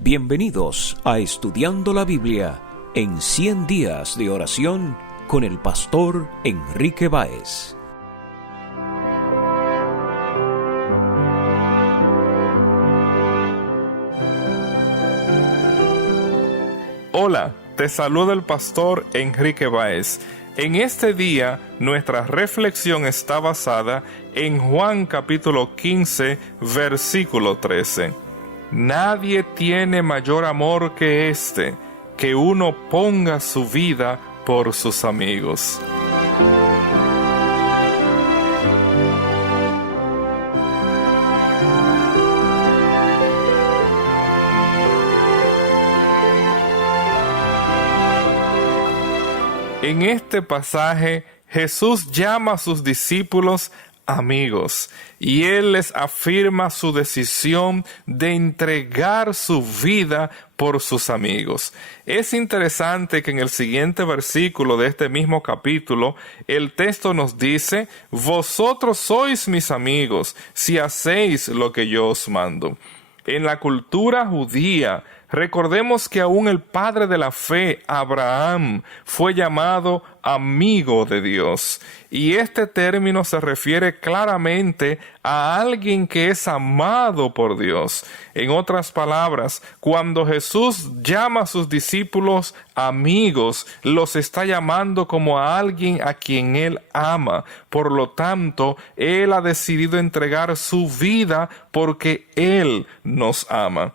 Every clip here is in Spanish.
Bienvenidos a Estudiando la Biblia en 100 días de oración con el pastor Enrique Báez. Hola, te saluda el pastor Enrique Báez. En este día, nuestra reflexión está basada en Juan capítulo 15, versículo 13. Nadie tiene mayor amor que este, que uno ponga su vida por sus amigos. En este pasaje, Jesús llama a sus discípulos amigos, y Él les afirma su decisión de entregar su vida por sus amigos. Es interesante que en el siguiente versículo de este mismo capítulo, el texto nos dice: vosotros sois mis amigos, si hacéis lo que yo os mando. En la cultura judía, recordemos que aún el padre de la fe, Abraham, fue llamado amigo de Dios. Y este término se refiere claramente a alguien que es amado por Dios. En otras palabras, cuando Jesús llama a sus discípulos amigos, los está llamando como a alguien a quien Él ama. Por lo tanto, Él ha decidido entregar su vida porque Él nos ama.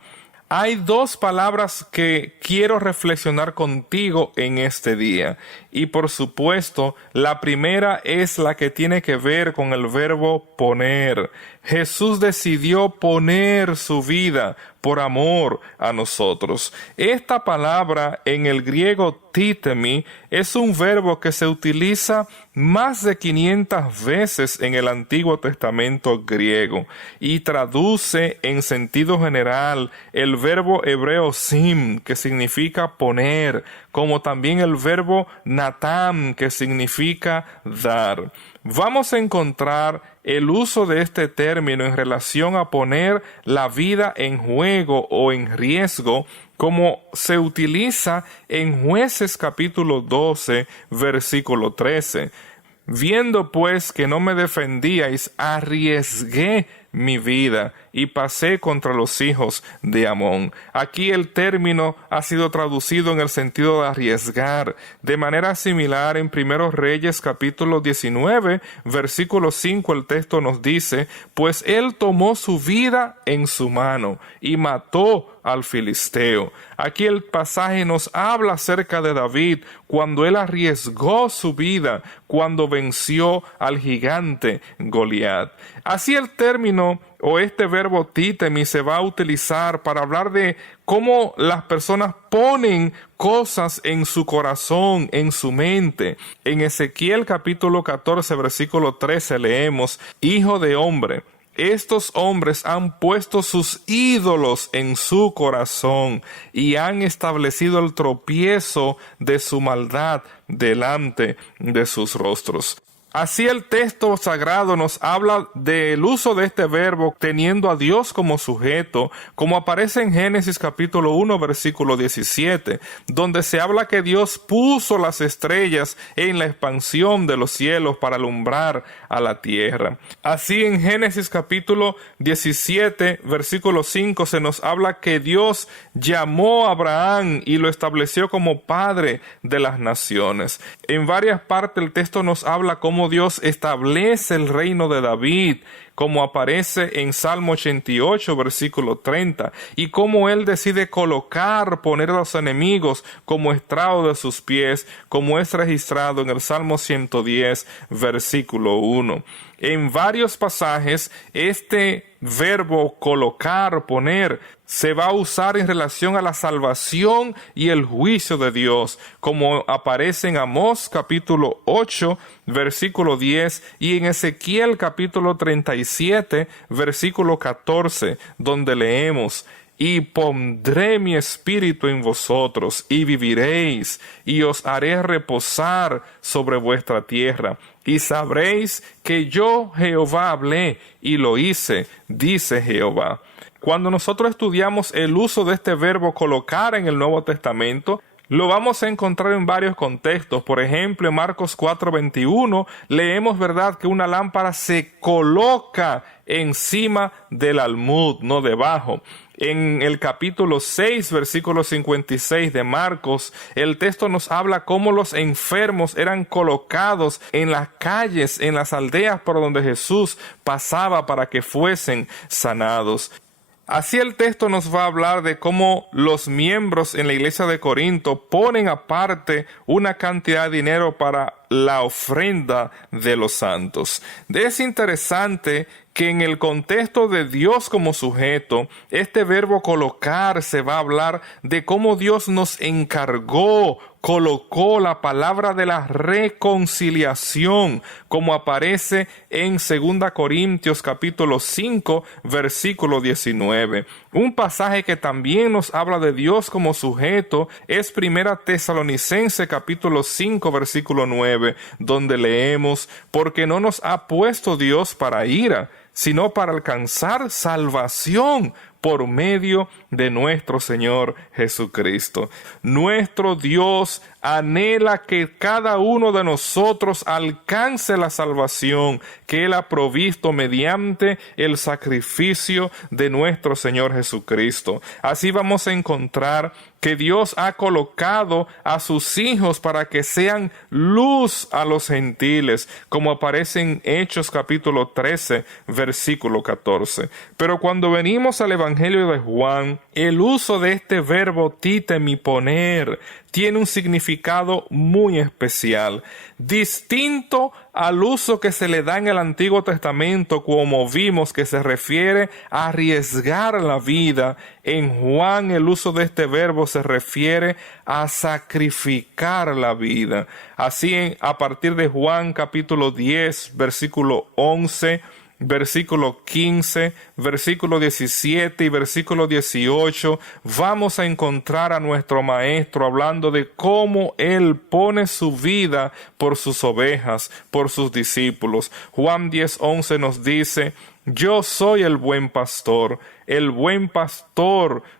Hay dos palabras que quiero reflexionar contigo en este día. Y por supuesto, la primera es la que tiene que ver con el verbo poner. Jesús decidió poner su vida por amor a nosotros. Esta palabra en el griego títemi es un verbo que se utiliza más de 500 veces en el Antiguo Testamento griego y traduce en sentido general el verbo hebreo sim, que significa poner, como también el verbo natam, que significa dar. Vamos a encontrar el uso de este término en relación a poner la vida en juego o en riesgo, como se utiliza en Jueces capítulo 12, versículo 13. Viendo pues que no me defendíais, arriesgué mi vida y pasé contra los hijos de Amón. Aquí el término ha sido traducido en el sentido de arriesgar. De manera similar, en Primeros Reyes capítulo 19, versículo 5, el texto nos dice: pues él tomó su vida en su mano y mató al filisteo. Aquí el pasaje nos habla acerca de David cuando él arriesgó su vida, cuando venció al gigante Goliat. Así el término o este verbo títemi se va a utilizar para hablar de cómo las personas ponen cosas en su corazón, en su mente. En Ezequiel capítulo 14, versículo 13 leemos: Hijo de hombre, estos hombres han puesto sus ídolos en su corazón y han establecido el tropiezo de su maldad delante de sus rostros. Así el texto sagrado nos habla del uso de este verbo teniendo a Dios como sujeto, como aparece en Génesis capítulo 1 versículo 17, donde se habla que Dios puso las estrellas en la expansión de los cielos para alumbrar a la tierra. Así en Génesis capítulo 17 versículo 5 se nos habla que Dios llamó a Abraham y lo estableció como padre de las naciones. En varias partes el texto nos habla cómo Dios establece el reino de David, como aparece en Salmo 88, versículo 30, y cómo Él decide poner a los enemigos como estrado de sus pies, como es registrado en el Salmo 110, versículo 1. En varios pasajes, este verbo colocar, poner, se va a usar en relación a la salvación y el juicio de Dios, como aparece en Amós capítulo 8, versículo 10, y en Ezequiel capítulo 37, versículo 14, donde leemos: y pondré mi espíritu en vosotros, y viviréis, y os haré reposar sobre vuestra tierra, y sabréis que yo Jehová hablé, y lo hice, dice Jehová. Cuando nosotros estudiamos el uso de este verbo colocar en el Nuevo Testamento, lo vamos a encontrar en varios contextos. Por ejemplo, en Marcos 4:21 leemos, ¿verdad?, que una lámpara se coloca encima del almud, no debajo. En el capítulo 6, versículo 56 de Marcos, el texto nos habla cómo los enfermos eran colocados en las calles, en las aldeas por donde Jesús pasaba para que fuesen sanados. Así el texto nos va a hablar de cómo los miembros en la iglesia de Corinto ponen aparte una cantidad de dinero para la ofrenda de los santos. Es interesante que en el contexto de Dios como sujeto, este verbo colocar se va a hablar de cómo Dios nos encargó, colocó la palabra de la reconciliación, como aparece en 2 Corintios capítulo 5, versículo 19. Un pasaje que también nos habla de Dios como sujeto es 1 Tesalonicenses capítulo 5, versículo 9, donde leemos: porque no nos ha puesto Dios para ira, sino para alcanzar salvación por medio de nuestro Señor Jesucristo. Nuestro Dios anhela que cada uno de nosotros alcance la salvación que Él ha provisto mediante el sacrificio de nuestro Señor Jesucristo. Así vamos a encontrar que Dios ha colocado a sus hijos para que sean luz a los gentiles, como aparece en Hechos capítulo 13, versículo 14. Pero cuando venimos al Evangelio de Juan, el uso de este verbo titemi, poner, tiene un significado muy especial, distinto al uso que se le da en el Antiguo Testamento, como vimos que se refiere a arriesgar la vida. En Juan el uso de este verbo se refiere a sacrificar la vida. Así, a partir de Juan capítulo 10, versículo 11, versículo 15, versículo 17 y versículo 18, vamos a encontrar a nuestro Maestro hablando de cómo Él pone su vida por sus ovejas, por sus discípulos. Juan 10:11 nos dice: yo soy el buen pastor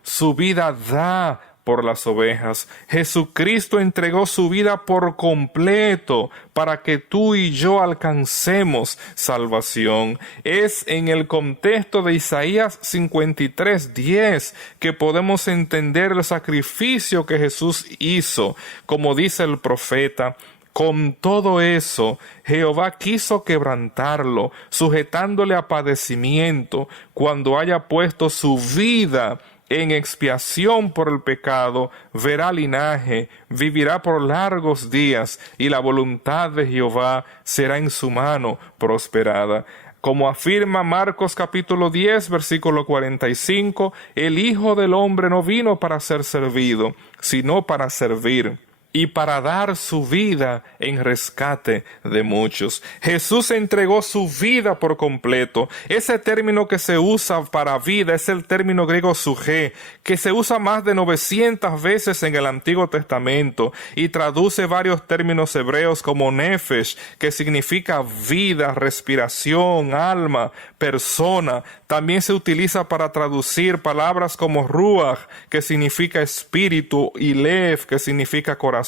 su vida da por las ovejas. Jesucristo entregó su vida por completo para que tú y yo alcancemos salvación. Es en el contexto de Isaías 53:10 que podemos entender el sacrificio que Jesús hizo. Como dice el profeta: con todo eso, Jehová quiso quebrantarlo, sujetándole a padecimiento, cuando haya puesto su vida en expiación por el pecado, verá linaje, vivirá por largos días, y la voluntad de Jehová será en su mano prosperada. Como afirma Marcos capítulo 10, versículo 45, el Hijo del Hombre no vino para ser servido, sino para servir, y para dar su vida en rescate de muchos. Jesús entregó su vida por completo. Ese término que se usa para vida es el término griego sujé, que se usa más de 900 veces en el Antiguo Testamento y traduce varios términos hebreos como nefesh, que significa vida, respiración, alma, persona. También se utiliza para traducir palabras como ruach, que significa espíritu, y lev, que significa corazón.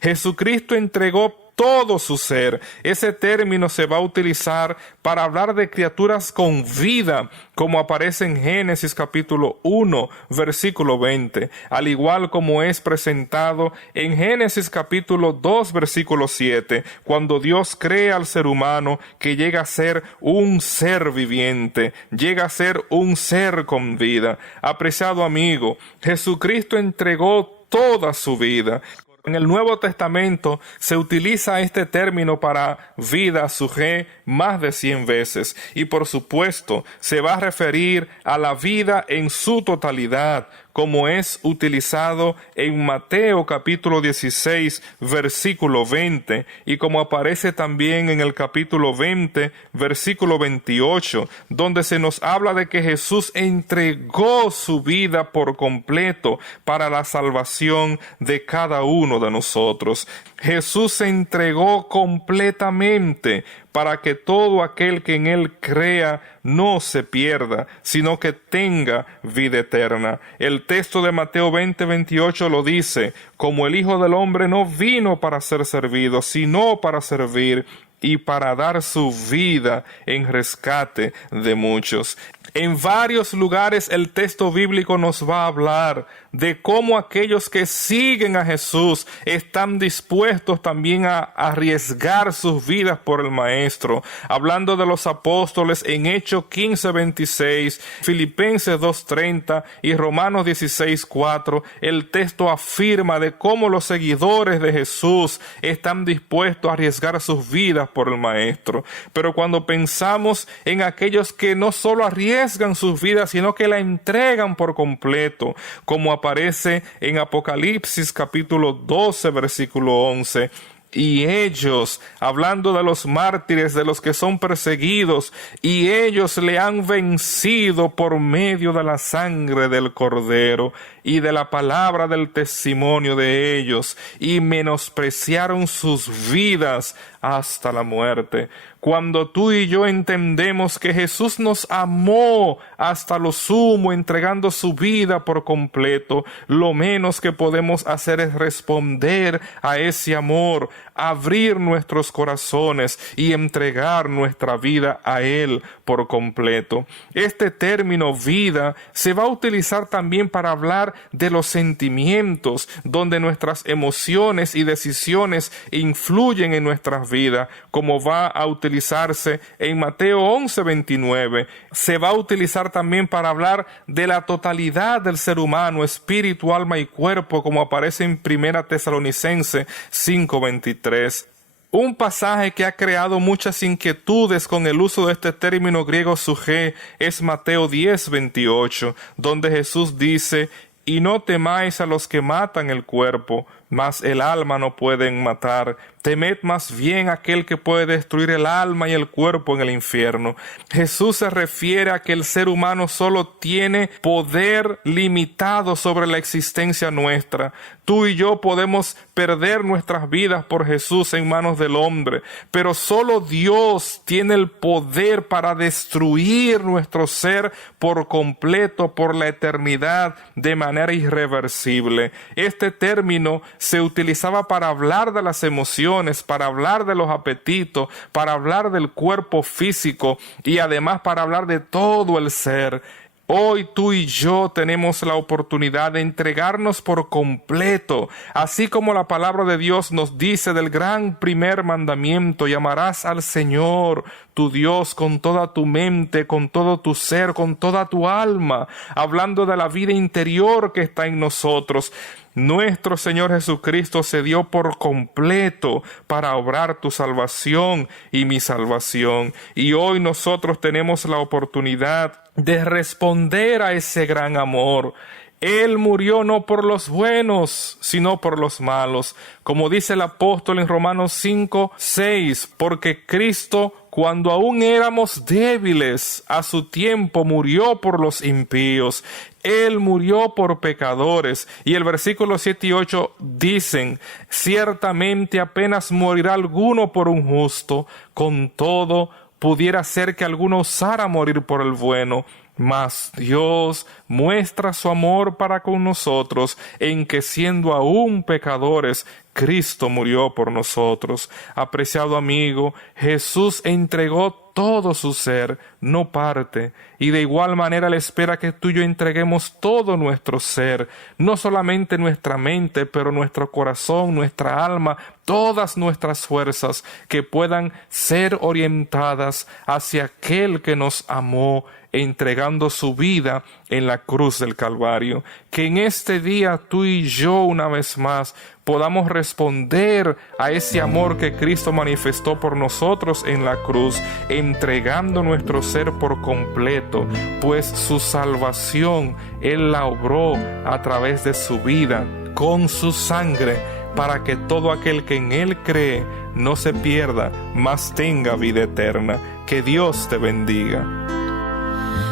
Jesucristo entregó todo su ser. Ese término se va a utilizar para hablar de criaturas con vida, como aparece en Génesis capítulo 1, versículo 20, al igual como es presentado en Génesis capítulo 2, versículo 7, cuando Dios crea al ser humano, que llega a ser un ser viviente, llega a ser un ser con vida. Apreciado amigo, Jesucristo entregó toda su vida. En el Nuevo Testamento se utiliza este término para vida, sujé, más de 100 veces. Y por supuesto, se va a referir a la vida en su totalidad, como es utilizado en Mateo capítulo 16, versículo 20, y como aparece también en el capítulo 20, versículo 28, donde se nos habla de que Jesús entregó su vida por completo para la salvación de cada uno de nosotros. Jesús se entregó completamente para que todo aquel que en Él crea no se pierda, sino que tenga vida eterna. El texto de Mateo 20:28 lo dice: como el Hijo del Hombre no vino para ser servido, sino para servir y para dar su vida en rescate de muchos. En varios lugares el texto bíblico nos va a hablar de cómo aquellos que siguen a Jesús están dispuestos también a arriesgar sus vidas por el Maestro. Hablando de los apóstoles en Hechos 15:26, Filipenses 2:30 y Romanos 16:4, el texto afirma de cómo los seguidores de Jesús están dispuestos a arriesgar sus vidas por el Maestro. Pero cuando pensamos en aquellos que no solo arriesgan sus vidas, sino que la entregan por completo, como aparece en Apocalipsis capítulo 12, versículo 11, y ellos, hablando de los mártires, de los que son perseguidos, y ellos le han vencido por medio de la sangre del Cordero y de la palabra del testimonio de ellos, y menospreciaron sus vidas hasta la muerte. Cuando tú y yo entendemos que Jesús nos amó hasta lo sumo, entregando su vida por completo, lo menos que podemos hacer es responder a ese amor, abrir nuestros corazones y entregar nuestra vida a Él por completo. Este término vida se va a utilizar también para hablar de los sentimientos, donde nuestras emociones y decisiones influyen en nuestras vidas, como va a utilizarse en Mateo 11:29. Se va a utilizar también para hablar de la totalidad del ser humano, espíritu, alma y cuerpo, como aparece en 1 Tesalonicenses 5:23. Un pasaje que ha creado muchas inquietudes con el uso de este término griego sujé es Mateo 10:28, donde Jesús dice: y no temáis a los que matan el cuerpo, mas el alma no pueden matar. Temed más bien a aquel que puede destruir el alma y el cuerpo en el infierno. Jesús se refiere a que el ser humano solo tiene poder limitado sobre la existencia nuestra. Tú y yo podemos perder nuestras vidas por Jesús en manos del hombre, pero solo Dios tiene el poder para destruir nuestro ser por completo, por la eternidad, de manera irreversible. Este término se utilizaba para hablar de las emociones, para hablar de los apetitos, para hablar del cuerpo físico y además para hablar de todo el ser. Hoy tú y yo tenemos la oportunidad de entregarnos por completo, así como la palabra de Dios nos dice del gran primer mandamiento: y amarás al Señor tu Dios con toda tu mente, con todo tu ser, con toda tu alma, hablando de la vida interior que está en nosotros. Nuestro Señor Jesucristo se dio por completo para obrar tu salvación y mi salvación. Y hoy nosotros tenemos la oportunidad de responder a ese gran amor. Él murió no por los buenos, sino por los malos. Como dice el apóstol en Romanos 5:6, porque Cristo, cuando aún éramos débiles, a su tiempo murió por los impíos. Él murió por pecadores. Y el versículo 7 y 8 dicen: ciertamente apenas morirá alguno por un justo, con todo pudiera ser que alguno osara morir por el bueno. Mas Dios muestra su amor para con nosotros en que, siendo aún pecadores, Cristo murió por nosotros. Apreciado amigo, Jesús entregó todo su ser, no parte, y de igual manera Él espera que tú y yo entreguemos todo nuestro ser, no solamente nuestra mente, pero nuestro corazón, nuestra alma, todas nuestras fuerzas que puedan ser orientadas hacia aquel que nos amó entregando su vida en la cruz del Calvario. Que en este día tú y yo una vez más podamos responder a ese amor que Cristo manifestó por nosotros en la cruz, entregando nuestro ser por completo, pues su salvación Él la obró a través de su vida, con su sangre, para que todo aquel que en Él cree no se pierda, mas tenga vida eterna. Que Dios te bendiga.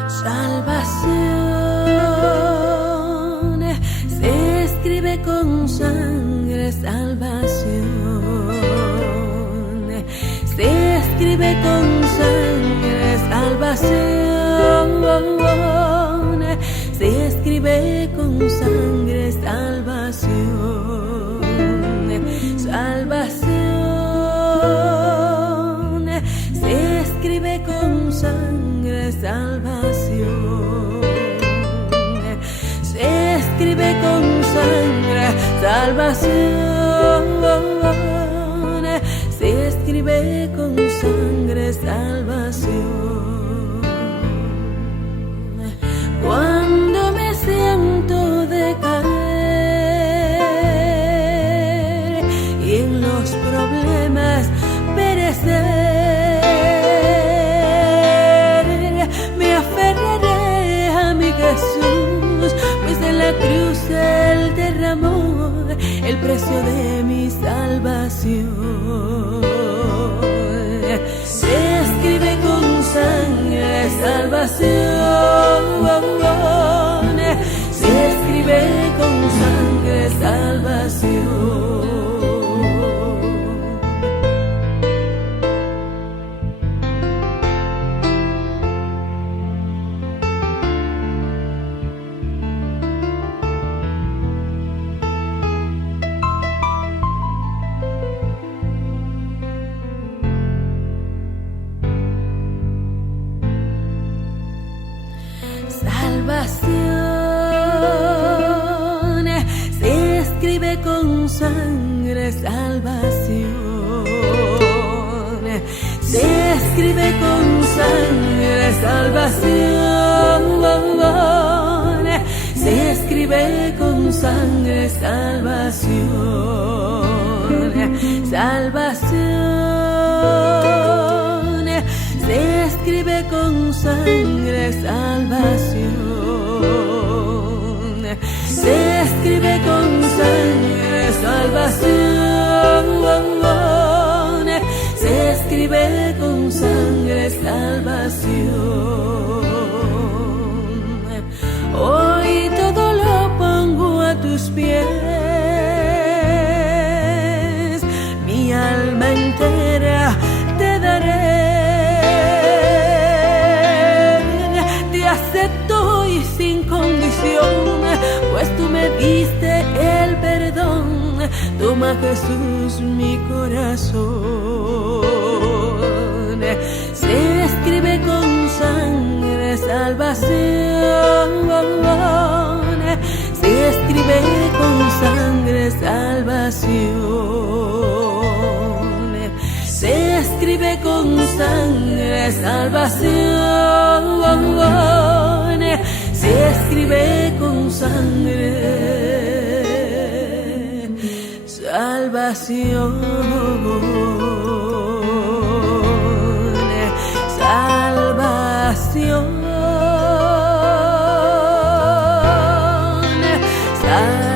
Salvación se escribe con sangre, salvación se escribe con sangre, salvación se escribe con sangre, salvación, salvación se escribe con sangre, salvación se escribe con sangre, salvación se escribe con sangre, salvación. Cuando me siento decaer y en los problemas perecer, me aferraré a mi Jesús, pues en la cruz Él derramó el precio de mi salvación. Se escribe con sangre, salvación se escribe con sangre, salvación. Salvación se escribe con sangre, salvación se escribe con sangre, salvación se escribe con sangre, salvación, salvación se escribe con sangre, salvación se escribe con sangre, salvación se escribe con sangre, salvación. Hoy todo lo pongo a tus pies, mi alma entera te daré, te acepto y sin condición, pues tú me diste el perdón. Toma, Jesús, mi corazón. Se escribe con sangre, salvación se escribe con sangre, salvación se escribe con sangre, salvación se escribe con sangre, salvación, salvación, salvación.